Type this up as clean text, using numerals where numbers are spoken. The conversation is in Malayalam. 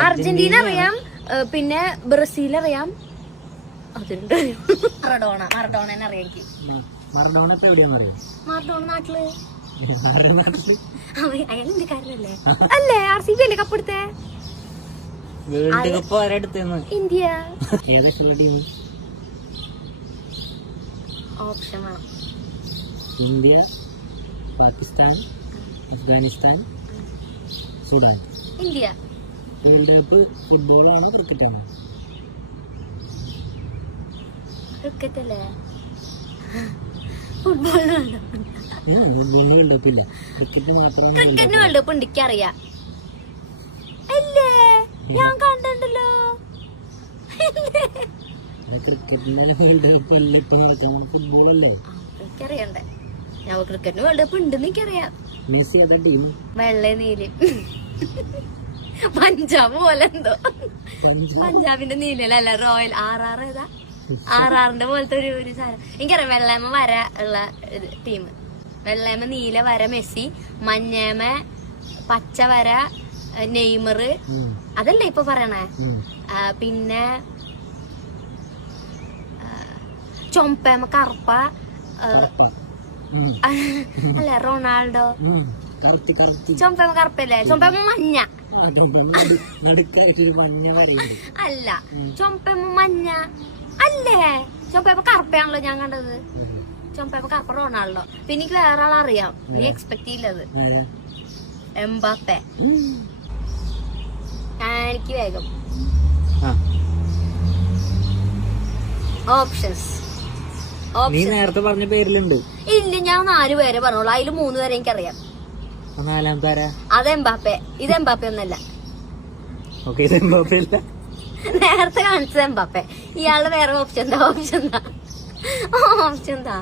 അർജന്റീന അറിയാം, പിന്നെ ബ്രസീൽ അറിയാം, അതുണ്ട്. മറഡോണ അറിയാം എനിക്ക്. മറഡോണ എവിടെയാണെന്നറിയോ? മറഡോണ നാട്ടില് അയാൾ ഇന്ത്യക്കാരനല്ലേ? അല്ലേ? RCB അല്ലേ കപ്പെടുത്തേ? വേൾഡ് കപ്പ് ആരെടുത്തെന്ന്? ഇന്ത്യ. ഏതൊക്കെയുള്ള ടീം? ഓപ്ഷൻ വേണം. India, Pakistan, Afghanistan, Sudan. India. World cup ഫുട്ബോളാണോ ക്രിക്കറ്റാണോ? ക്രിക്കറ്റ് അല്ലേ? ഫുട്ബോളിന് ഫുട്ബോളിന് വേൾഡ് കപ്പ് ഇല്ല, ക്രിക്കറ്റ് മാത്രമാണ്. ക്രിക്കറ്റിന് വേൾഡ് കപ്പ് ഉണ്ട്, എനിക്കറിയാം. അല്ലേ? ഞാൻ കണ്ടല്ലോ. ക്രിക്കറ്റിന് വേൾഡ് കപ്പ് അല്ലേ ഇപ്പൊ നടക്കാൻ? ഫുട്ബോളല്ലേ? എനിക്കറിയണ്ടേ. ഞാൻ ക്രിക്കറ്റിന് വേൾഡ് കപ്പ് ഉണ്ടെന്ന് എനിക്കറിയാം. മെസ്സി ഏതാ ടീം? വെള്ള നീല. പഞ്ചാബ് പോലെ എന്തോ. പഞ്ചാബിന്റെ നീലല്ല, റോയൽ RR ഏതാ? RRന്റെ പോലത്തെ ഒരു സാധനം എനിക്കറിയാം. വെള്ളേമ വര ഉള്ള ടീം. വെള്ളേമ നീല വര മെസ്സി, മഞ്ഞേമ പച്ച വര നെയ്മർ, അതല്ലേ ഇപ്പൊ പറയണേ. പിന്നെ ചൊമ്പേമ കറുപ്പ അല്ല റൊണാൾഡോ. ചൊമ്പേമ കറുപ്പല്ലേ? ചൊമ്പേമ മഞ്ഞ അല്ല, ചൊമ്പേമ മഞ്ഞ അല്ലേ? ചൊമ്പേമ കറുപ്പയാണല്ലോ ഞാൻ കണ്ടത്. ചൊമ്പേമ കറുപ്പ റൊണാൾഡോ. പിന്നെ എനിക്ക് വേറെ ആളറിയാം, നീ എക്സ്പെക്ട് ചെയ്യില്ലത്. എംബാപ്പെ. എനിക്ക് വേഗം ഓപ്ഷൻസ്. നീ നേരത്തെ പറഞ്ഞ പേരിലുണ്ട്. ഇല്ല, ഞാൻ 4 പേരെ പറഞ്ഞോളൂ. അതിൽ 3 പേരെ എനിക്കറിയാം. നാലാമത്തെ ആരാ? അത് എംബാപ്പെ. ഇത് എംബാപ്പെ ഒന്നല്ല. നേരത്തെ കാണിച്ചത് എംബാപ്പെ. ഇയാളുടെ വേറെ ഓപ്ഷൻ എന്താ?